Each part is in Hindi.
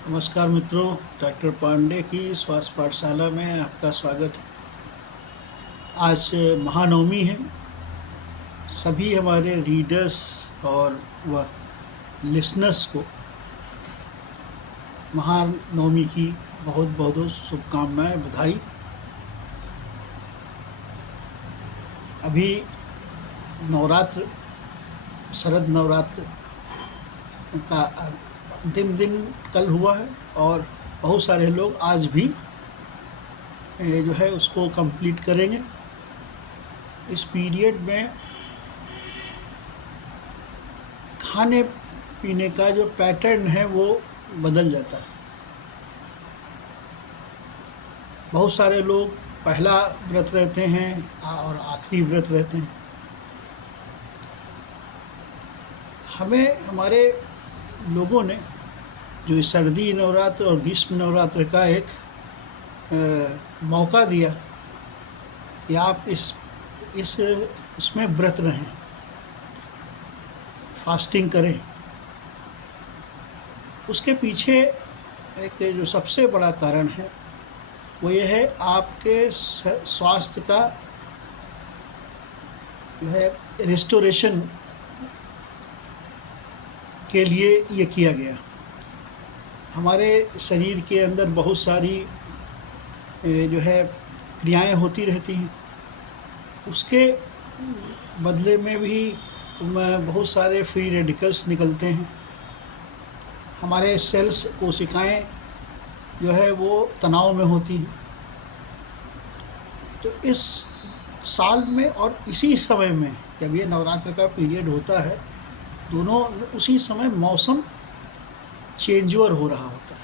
नमस्कार मित्रों, डॉक्टर पांडे की स्वास्थ्य पाठशाला में आपका स्वागत है। आज महानवमी है। सभी हमारे रीडर्स और वह लिसनर्स को महानवमी की बहुत बहुत शुभकामनाएं, बधाई। अभी नवरात्र, शरद नवरात्र का अंतिम दिन कल हुआ है और बहुत सारे लोग आज भी जो है उसको कंप्लीट करेंगे। इस पीरियड में खाने पीने का जो पैटर्न है वो बदल जाता है। बहुत सारे लोग पहला व्रत रहते हैं और आखिरी व्रत रहते हैं। हमें हमारे लोगों ने जो इस सर्दी नवरात्र और ग्रीष्म नवरात्र का एक मौका दिया कि आप इसमें व्रत रहें, फास्टिंग करें। उसके पीछे एक जो सबसे बड़ा कारण है वो ये है, आपके स्वास्थ्य का जो है रिस्टोरेशन के लिए ये किया गया। हमारे शरीर के अंदर बहुत सारी जो है क्रियाएं होती रहती हैं। उसके बदले में भी बहुत सारे फ्री रेडिकल्स निकलते हैं। हमारे सेल्स, कोशिकाएं जो है वो तनाव में होती हैं। तो इस साल में और इसी समय में जब ये नवरात्र का पीरियड होता है, दोनों उसी समय मौसम चेंज ओवर हो रहा होता है,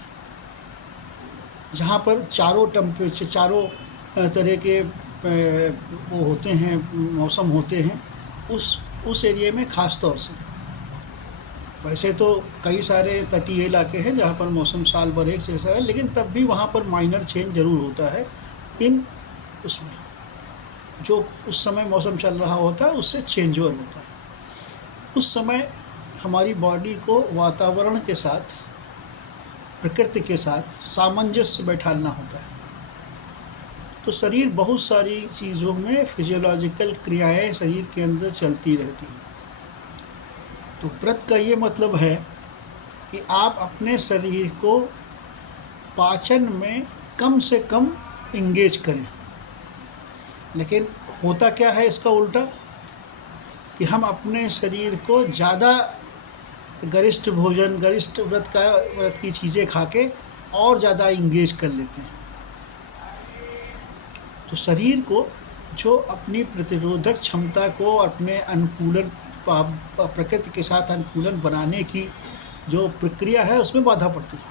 जहाँ पर चारों टेम्परेचर, चारों तरह के वो होते हैं, मौसम होते हैं उस एरिया में ख़ास तौर से। वैसे तो कई सारे तटीय इलाके हैं जहाँ पर मौसम साल भर एक जैसा है, लेकिन तब भी वहाँ पर माइनर चेंज ज़रूर होता है। इन उसमें जो उस समय मौसम चल रहा होता है उससे चेंज ओवर होता है। उस समय हमारी बॉडी को वातावरण के साथ, प्रकृति के साथ सामंजस्य बैठाना होता है। तो शरीर बहुत सारी चीज़ों में फिजियोलॉजिकल क्रियाएं शरीर के अंदर चलती रहती हैं। तो व्रत का ये मतलब है कि आप अपने शरीर को पाचन में कम से कम इंगेज करें। लेकिन होता क्या है इसका उल्टा, कि हम अपने शरीर को ज़्यादा गरिष्ठ भोजन, गरिष्ठ व्रत की चीज़ें खा के और ज़्यादा इंगेज कर लेते हैं। तो शरीर को जो अपनी प्रतिरोधक क्षमता को, अपने अनुकूलन, प्रकृति के साथ अनुकूलन बनाने की जो प्रक्रिया है उसमें बाधा पड़ती है।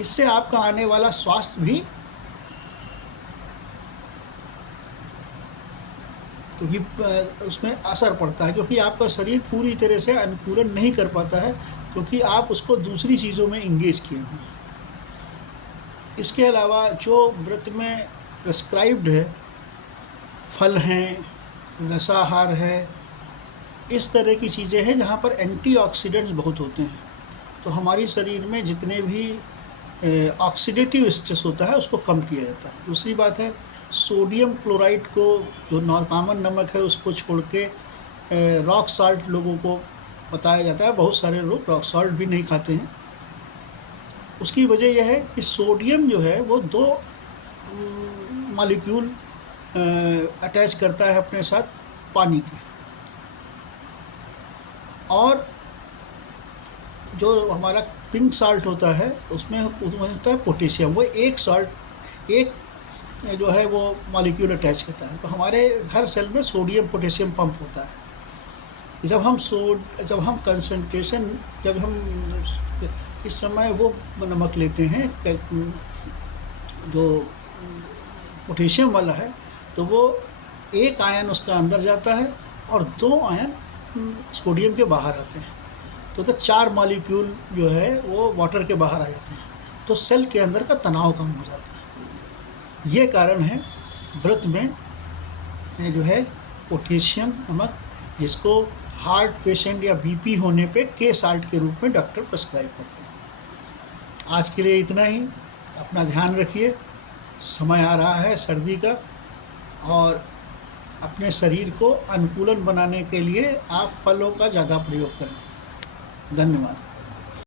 इससे आपका आने वाला स्वास्थ्य भी क्योंकि उसमें असर पड़ता है, क्योंकि आपका शरीर पूरी तरह से अनुकूलन नहीं कर पाता है, क्योंकि आप उसको दूसरी चीज़ों में इंगेज किए हुए हैं। इसके अलावा जो व्रत में प्रेस्क्राइब्ड है, फल हैं, रसाहार है, इस तरह की चीज़ें हैं जहाँ पर एंटीऑक्सीडेंट्स बहुत होते हैं। तो हमारी शरीर में जितने भी ऑक्सीडेटिव स्ट्रेस होता है उसको कम किया जाता है। दूसरी बात है, सोडियम क्लोराइड को, जो कॉमन नमक है, उसको छोड़ के रॉक साल्ट लोगों को बताया जाता है। बहुत सारे लोग रॉक साल्ट भी नहीं खाते हैं। उसकी वजह यह है कि सोडियम जो है वो दो मॉलिक्यूल अटैच करता है अपने साथ पानी के, और जो हमारा पिंक साल्ट होता है उसमें होता है पोटेशियम। वो एक जो है वो मॉलिक्यूल अटैच करता है। तो हमारे हर सेल में सोडियम पोटेशियम पंप होता है। जब हम कंसंट्रेशन, जब हम इस समय वो नमक लेते हैं जो पोटेशियम वाला है, तो वो एक आयन उसका अंदर जाता है और दो आयन सोडियम के बाहर आते हैं। तो 4 मॉलिक्यूल जो है वो वाटर के बाहर आ जाते हैं। तो सेल के अंदर का तनाव कम हो जाता है। ये कारण है व्रत में जो है पोटेशियम नमक, जिसको हार्ट पेशेंट या बीपी होने पे के साल्ट के रूप में डॉक्टर प्रेस्क्राइब करते हैं। आज के लिए इतना ही। अपना ध्यान रखिए, समय आ रहा है सर्दी का, और अपने शरीर को अनुकूलन बनाने के लिए आप फलों का ज़्यादा प्रयोग करें। धन्यवाद।